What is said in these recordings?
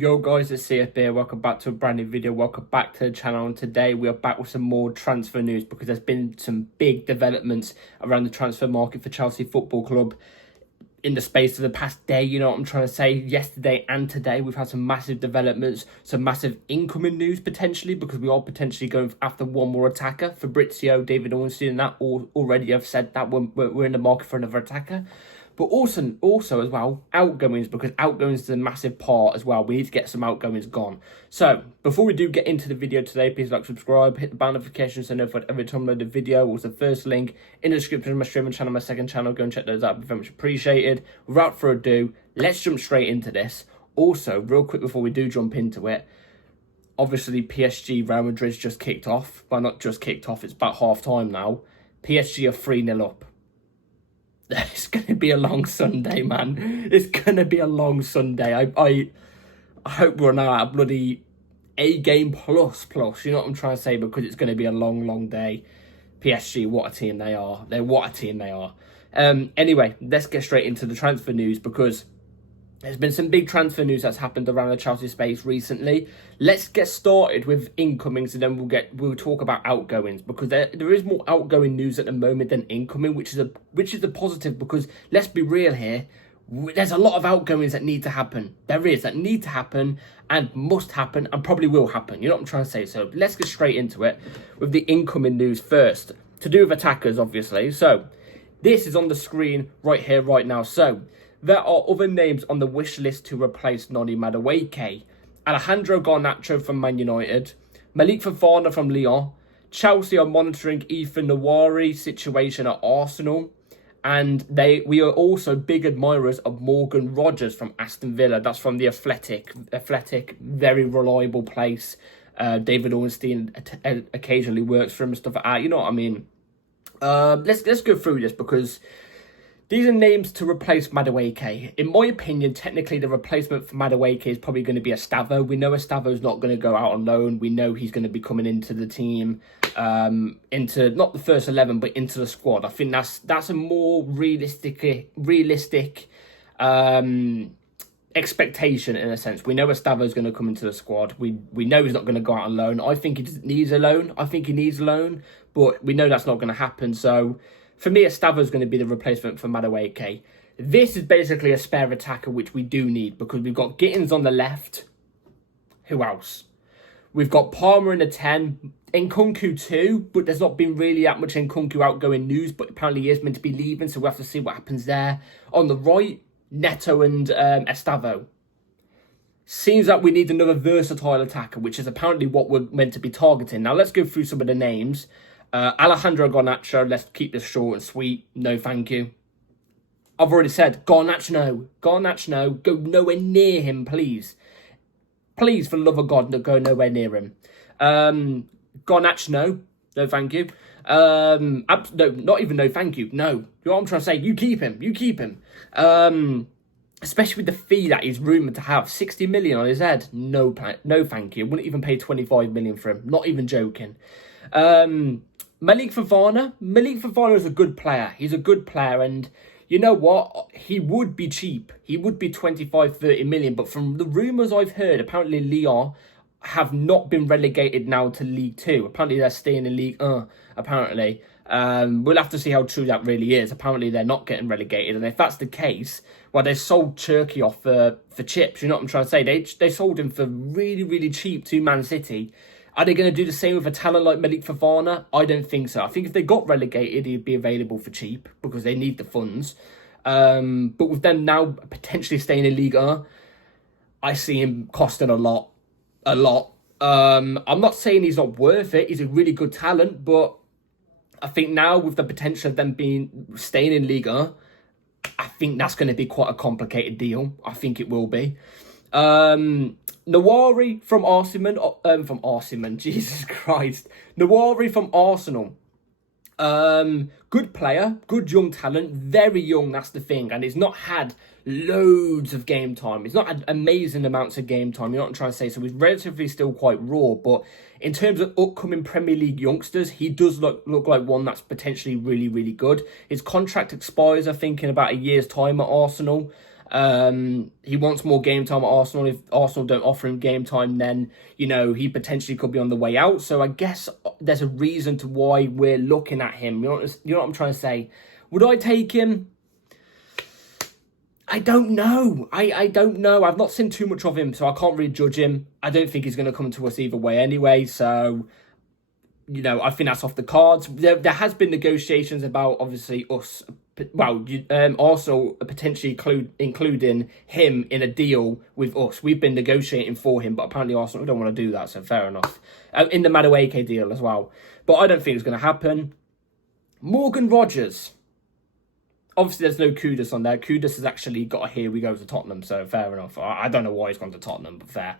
Yo guys, it's CF here. Welcome back to a brand new video. Welcome back to the channel, and today we are back with some more transfer news because there's been some big developments around the transfer market for Chelsea Football Club in the space of the past day. You know what I'm trying to say? Yesterday and today we've had some massive developments, some massive incoming news potentially, because we are potentially going after one more attacker. Fabrizio, David Ornstein and that already have said that we're in the market for another attacker. But also as well, outgoings, because outgoings is a massive part as well. We need to get some outgoings gone. So, before we do get into the video today, please like, subscribe, hit the bell notification so notified every time I load a video. Also, the first link in the description of my streaming channel, my second channel. Go and check those out. It'd be very much appreciated. Without further ado, let's jump straight into this. Also, real quick before we do jump into it, obviously PSG Real Madrid's just kicked off. Well, not just kicked off, it's about half time now. PSG are 3-0 up. It's going to be a long Sunday, man. It's going to be a long Sunday. I hope we're now at a bloody A-game plus. You know what I'm trying to say? Because it's going to be a long day. PSG, what a team they are. What a team they are. Anyway, let's get straight into the transfer news, because there's been some big transfer news that's happened around the Chelsea space recently. Let's get started with incomings, and then we'll talk about outgoings, because there is more outgoing news at the moment than incoming, which is a positive, because let's be real here. There's a lot of outgoings that need to happen. That need to happen and must happen and probably will happen. You know what I'm trying to say? So let's get straight into it with the incoming news first, to do with attackers, obviously. So this is on the screen right here, right now. So there are other names on the wish list to replace Noni Madueke. Alejandro Garnacho from Man United. Malik Fofana from Lyon. Chelsea are monitoring Ethan Nwaneri's situation at Arsenal. And we are also big admirers of Morgan Rogers from Aston Villa. That's from the Athletic, very reliable place. David Ornstein occasionally works for him and stuff like that. You know what I mean? Let's go through this, because these are names to replace Madueke. In my opinion, technically the replacement for Madueke is probably going to be Estavo. We know Estavo's not going to go out on loan. We know he's going to be coming into the team, into not the first 11, but into the squad. I think that's a more realistic expectation in a sense. We know Estavo's going to come into the squad. We know he's not going to go out on loan. I think he needs a loan. But we know that's not going to happen. So for me, Estavo's going to be the replacement for Madueke. This is basically a spare attacker, which we do need, because we've got Gittins on the left. Who else? We've got Palmer in the 10. Nkunku too, but there's not been really that much Nkunku outgoing news, but apparently he is meant to be leaving, so we'll have to see what happens there. On the right, Neto and Estavo. Seems like we need another versatile attacker, which is apparently what we're meant to be targeting. Now, let's go through some of the names. Alejandro Garnacho, let's keep this short and sweet. No, thank you. I've already said, Garnacho, no. Garnacho, no. Go nowhere near him, please. Please, for the love of God, go nowhere near him. Garnacho, no. No, thank you. No, not even no, thank you. No. You know what I'm trying to say? You keep him. Especially with the fee that he's rumoured to have. 60 million on his head. No, thank you. Wouldn't even pay 25 million for him. Not even joking. Malik Fofana is a good player. He's a good player, and you know what? He would be cheap. He would be 25, 30 million. But from the rumours I've heard, apparently Lyon have not been relegated now to League 2. Apparently they're staying in League 1, apparently. We'll have to see how true that really is. Apparently they're not getting relegated. And if that's the case, well, they sold Turkey off for chips. You know what I'm trying to say? They sold him for really cheap to Man City. Are they going to do the same with a talent like Malik Fofana? I don't think so. I think if they got relegated, he'd be available for cheap, because they need the funds. But with them now potentially staying in Ligue 1, I see him costing a lot. I'm not saying he's not worth it. He's a really good talent, but I think now with the potential of them staying in Ligue 1, I think that's going to be quite a complicated deal. I think it will be. Nwaneri from Arsenal, Jesus Christ. Nwaneri from Arsenal. Good player, good young talent, very young, that's the thing. And he's not had loads of game time. He's not had amazing amounts of game time, you know what I'm trying to say? So he's relatively still quite raw, but in terms of upcoming Premier League youngsters, he does look like one that's potentially really good. His contract expires, I think, in about a year's time at Arsenal. He wants more game time at Arsenal. If Arsenal don't offer him game time, then, you know, he potentially could be on the way out. So I guess there's a reason to why we're looking at him. You know what I'm trying to say? Would I take him? I don't know. I don't know. I've not seen too much of him, so I can't really judge him. I don't think he's going to come to us either way anyway. So, you know, I think that's off the cards. There has been negotiations about, obviously, us. Well, Arsenal potentially including him in a deal with us. We've been negotiating for him, but apparently Arsenal don't want to do that, so fair enough. In the Madueke deal as well. But I don't think it's going to happen. Morgan Rogers. Obviously, there's no Kudus on there. Kudus has actually got a here we go to Tottenham, so fair enough. I don't know why he's gone to Tottenham, but fair.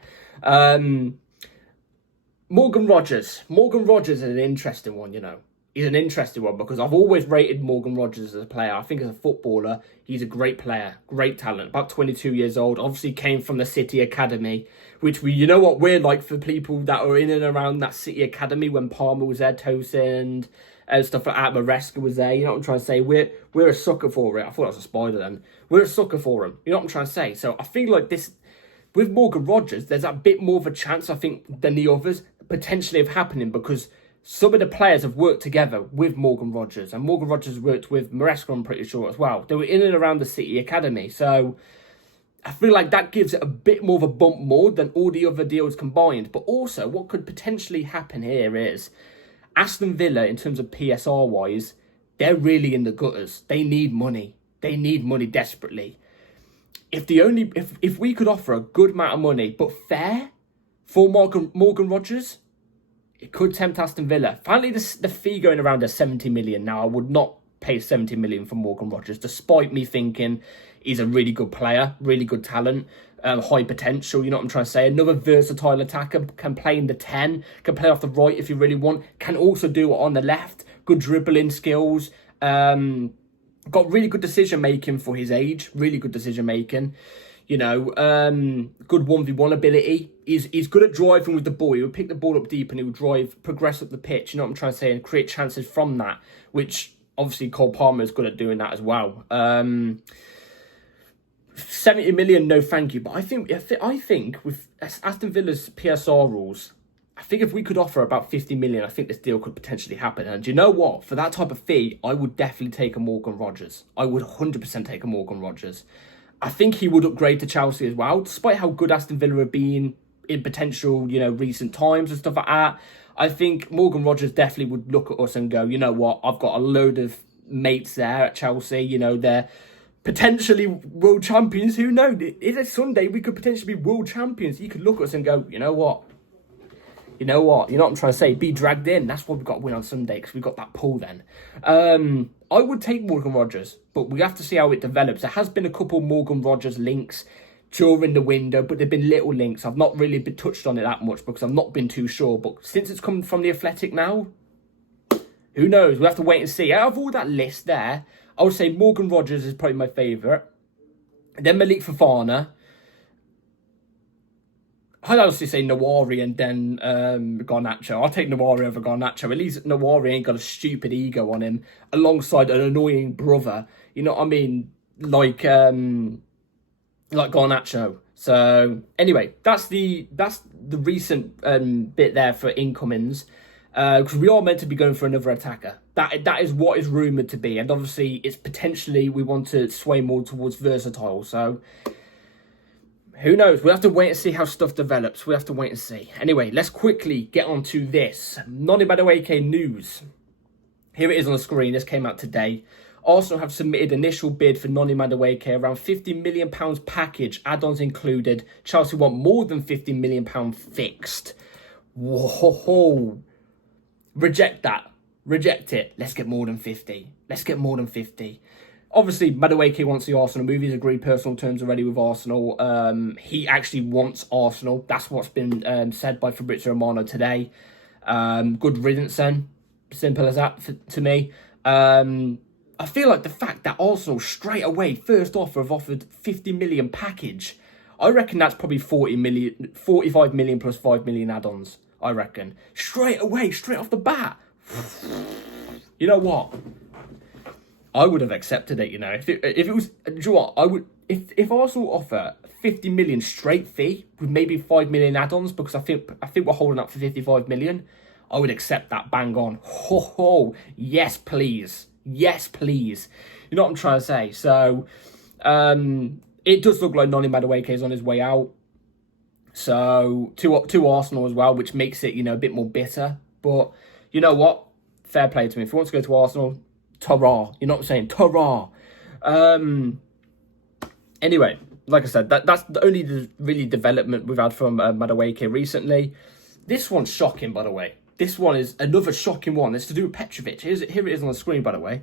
Morgan Rogers. Morgan Rogers is an interesting one, you know. He's an interesting one because I've always rated Morgan Rogers as a player. I think as a footballer, he's a great player, great talent. About 22 years old. Obviously came from the City Academy, which you know what we're like for people that are in and around that City Academy when Palmer was there, Tosin and stuff like that. Maresca was there. You know what I'm trying to say? We're a sucker for it. I thought I was a spider then. We're a sucker for him. You know what I'm trying to say? So I feel like this, with Morgan Rogers, there's a bit more of a chance, I think, than the others potentially of happening because some of the players have worked together with Morgan Rogers, and Morgan Rogers worked with Maresca, I'm pretty sure, as well. They were in and around the City Academy, so I feel like that gives it a bit more of a bump more than all the other deals combined. But also, what could potentially happen here is Aston Villa, in terms of PSR-wise, they're really in the gutters. They need money. They need money desperately. If we could offer a good amount of money, but fair, for Morgan Rogers, it could tempt Aston Villa. Finally, the fee going around at 70 million. Now, I would not pay 70 million for Morgan Rogers, despite me thinking he's a really good player, really good talent, high potential. You know what I'm trying to say? Another versatile attacker, can play in the 10, can play off the right if you really want, can also do it on the left. Good dribbling skills. Got really good decision making for his age. Really good decision making. You know, good 1v1 ability. He's good at driving with the ball. He would pick the ball up deep and he would drive, progress up the pitch. You know what I'm trying to say? And create chances from that, which obviously Cole Palmer is good at doing that as well. 70 million, no thank you. But I think with Aston Villa's PSR rules, I think if we could offer about 50 million, I think this deal could potentially happen. And you know what? For that type of fee, I would definitely take a Morgan Rogers. I would 100% take a Morgan Rogers. I think he would upgrade to Chelsea as well, despite how good Aston Villa have been in potential, you know, recent times and stuff like that. I think Morgan Rogers definitely would look at us and go, you know what, I've got a load of mates there at Chelsea, you know, they're potentially world champions. Who knows? It's a Sunday, we could potentially be world champions. He could look at us and go, you know what I'm trying to say? Be dragged in. That's why we've got to win on Sunday, because we've got that pull then. I would take Morgan Rogers, but we have to see how it develops. There has been a couple Morgan Rogers links during the window, but they've been little links. I've not really been touched on it that much because I've not been too sure. But since it's come from the Athletic now, who knows? We'll have to wait and see. Out of all that list there, I would say Morgan Rogers is probably my favourite. Then Malik Fofana. I'd honestly say Nawari and then Garnacho. I'll take Nawari over Garnacho. At least Nawari ain't got a stupid ego on him, alongside an annoying brother. You know what I mean? Like Garnacho. So anyway, that's the recent bit there for incomings. Because we are meant to be going for another attacker. That is what is rumoured to be. And obviously, it's potentially we want to sway more towards versatile. So who knows? We'll have to wait and see how stuff develops. We'll have to wait and see. Anyway, let's quickly get on to this. Noni Madueke news. Here it is on the screen. This came out today. Arsenal have submitted initial bid for Noni Madueke, around £50 million package, add-ons included. Chelsea want more than £50 million fixed. Whoa. Reject that. Reject it. Let's get more than 50. Let's get more than 50. Obviously, Madueke wants the Arsenal move. He's agreed personal terms already with Arsenal. He actually wants Arsenal. That's what's been said by Fabrizio Romano today. Good riddance then. Simple as that to me. I feel like the fact that Arsenal straight away, first offer, have offered 50 million package. I reckon that's probably 45 million plus 5 million add-ons. I reckon. Straight away, straight off the bat. You know what? I would have accepted it, you know. If it was, do you know what? if Arsenal offer 50 million straight fee with maybe 5 million add-ons, because I think we're holding up for 55 million, I would accept that bang on. Ho ho, yes please, yes please. You know what I'm trying to say? So it does look like Noni Madueke is on his way out. So to Arsenal as well, which makes it, a bit more bitter. But you know what? Fair play to me. If he wants to go to Arsenal, ta-ra. You know what I'm saying? Ta-ra. Anyway, like I said, that's the only really development we've had from Madueke recently. This one's shocking, by the way. This one is another shocking one. It's to do with Petravic. Here it is on the screen, by the way.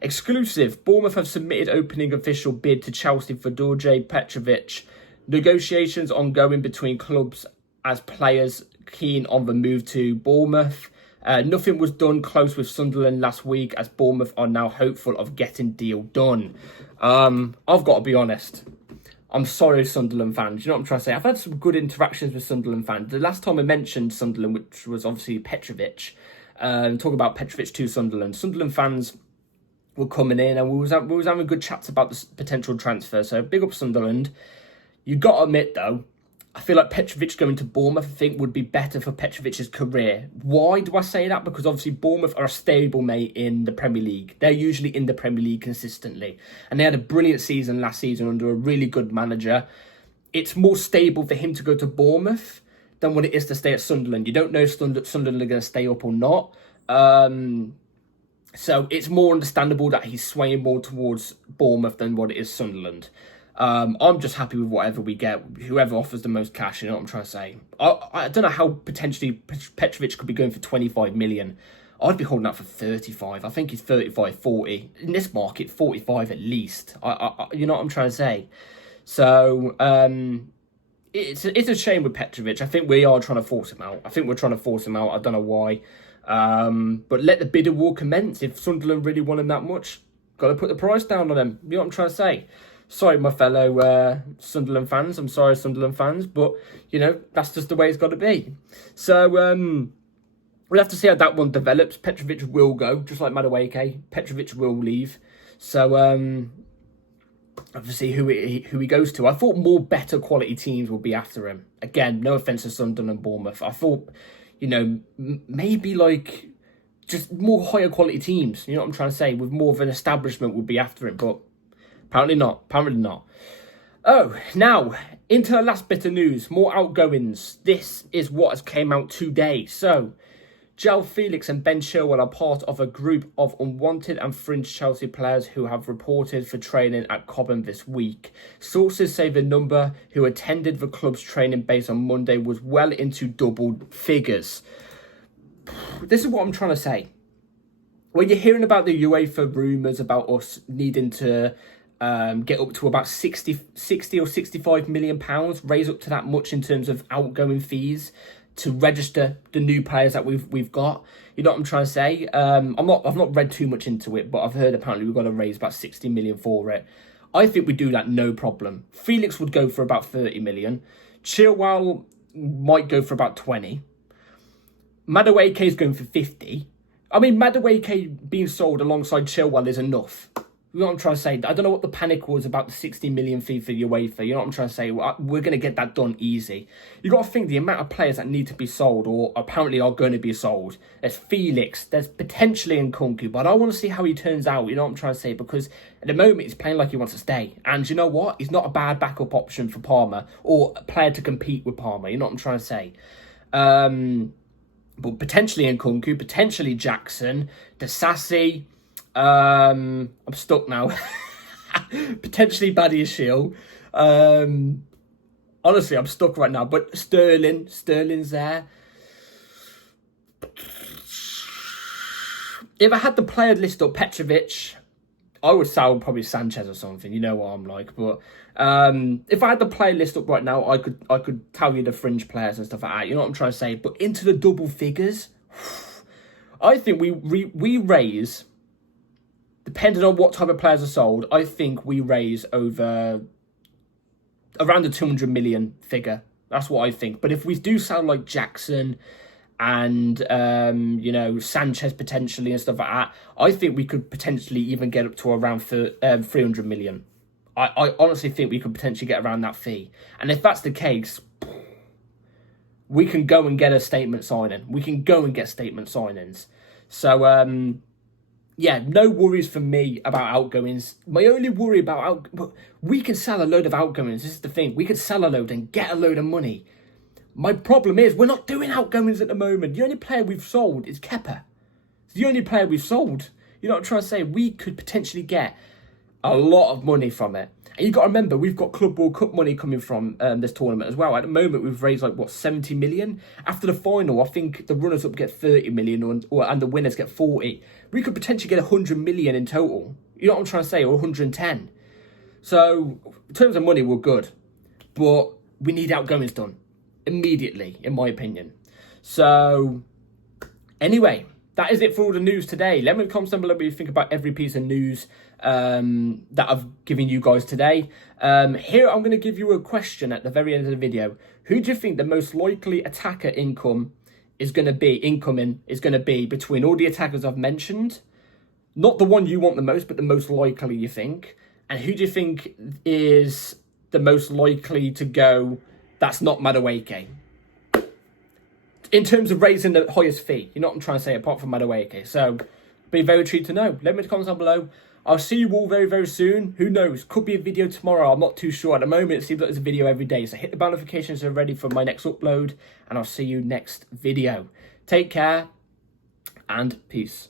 Exclusive. Bournemouth have submitted opening official bid to Chelsea for Đorđe Petravic. Negotiations ongoing between clubs as players keen on the move to Bournemouth. Nothing was done close with Sunderland last week, as Bournemouth are now hopeful of getting deal done. I've got to be honest. I'm sorry, Sunderland fans. You know what I'm trying to say? I've had some good interactions with Sunderland fans. The last time I mentioned Sunderland, which was obviously Petravic, talking about Petravic to Sunderland. Sunderland fans were coming in and we was having good chats about the potential transfer. So big up Sunderland. You got to admit though, I feel like Petravic going to Bournemouth, I think, would be better for Petravic's career. Why do I say that? Because obviously Bournemouth are a stable mate in the Premier League. They're usually in the Premier League consistently. And they had a brilliant season last season under a really good manager. It's more stable for him to go to Bournemouth than what it is to stay at Sunderland. You don't know if Sunderland are going to stay up or not. So it's more understandable that he's swaying more towards Bournemouth than what it is Sunderland. I'm just happy with whatever we get, whoever offers the most cash, you know what I'm trying to say. I don't know how potentially Petravic could be going for 25 million. I'd be holding out for 35. I think he's 35, 40. In this market, 45 at least. You know what I'm trying to say? So, it's a shame with Petravic. I think we are trying to force him out. I don't know why. But let the bidding war commence. If Sunderland really want him that much, got to put the price down on him. You know what I'm trying to say? Sorry, my fellow Sunderland fans. I'm sorry, Sunderland fans. But, that's just the way it's got to be. So, we'll have to see how that one develops. Petravic will go, just like Madueke. Petravic will leave. So, obviously, who he goes to. I thought more better quality teams would be after him. Again, no offence to Sunderland and Bournemouth. I thought, maybe like just more higher quality teams. You know what I'm trying to say? With more of an establishment would be after him. But apparently not. Oh, now, into the last bit of news. More outgoings. This is what has came out today. So, João Felix and Ben Chilwell are part of a group of unwanted and fringe Chelsea players who have reported for training at Cobham this week. Sources say the number who attended the club's training base on Monday was well into double figures. This is what I'm trying to say. When you're hearing about the UEFA rumours about us needing to get up to about 60 or 65 million pounds, raise up to that much in terms of outgoing fees to register the new players that we've got. You know what I'm trying to say? I've not read too much into it, but I've heard apparently we've got to raise about 60 million for it. I think we do that no problem. Felix would go for about 30 million. Chilwell might go for about 20. Madueke is going for 50. I mean, Madueke being sold alongside Chilwell is enough. You know what I'm trying to say? I don't know what the panic was about the 60 million fee for UEFA. You know what I'm trying to say? We're going to get that done easy. You got to think the amount of players that need to be sold or apparently are going to be sold. There's Felix. There's potentially Nkunku. But I want to see how he turns out. You know what I'm trying to say? Because at the moment, he's playing like he wants to stay. And you know what? He's not a bad backup option for Palmer or a player to compete with Palmer. You know what I'm trying to say? But potentially Nkunku, potentially Jackson, Disasi. I'm stuck now. Potentially Badiashile. Honestly, I'm stuck right now. But Sterling's there. If I had the player list up, Petravic, I would sell probably Sanchez or something. You know what I'm like. But if I had the player list up right now, I could tell you the fringe players and stuff like that. You know what I'm trying to say? But into the double figures, I think we raise. Depending on what type of players are sold, I think we raise over around the 200 million figure. That's what I think. But if we do sell like Jackson and, Sanchez potentially and stuff like that, I think we could potentially even get up to around 300 million. I honestly think we could potentially get around that fee. And if that's the case, we can go and get a statement signing. We can go and get statement signings. So, yeah, no worries for me about outgoings. My only worry about we can sell a load of outgoings. This is the thing. We could sell a load and get a load of money. My problem is we're not doing outgoings at the moment. The only player we've sold is Kepa. It's the only player we've sold. You know what I'm trying to say? We could potentially get a lot of money from it. And you've got to remember, we've got Club World Cup money coming from this tournament as well. At the moment, we've raised like, what, 70 million? After the final, I think the runners-up get 30 million and the winners get 40. We could potentially get 100 million in total. You know what I'm trying to say? Or 110. So, in terms of money, we're good. But we need outgoings done immediately, in my opinion. So, anyway, that is it for all the news today. Let me in the comments down below what you think about every piece of news that I've given you guys today. Here, I'm going to give you a question at the very end of the video. Who do you think the most likely attacker incoming is going to be between all the attackers I've mentioned? Not the one you want the most, but the most likely you think. And who do you think is the most likely to go that's not Madueke? In terms of raising the highest fee, you know what I'm trying to say, apart from Madueke. So, be very intrigued to know. Let me in the comments down below. I'll see you all very, very soon. Who knows? Could be a video tomorrow. I'm not too sure. At the moment, it seems like there's a video every day. So, hit the bell notifications so you're ready for my next upload. And I'll see you next video. Take care and peace.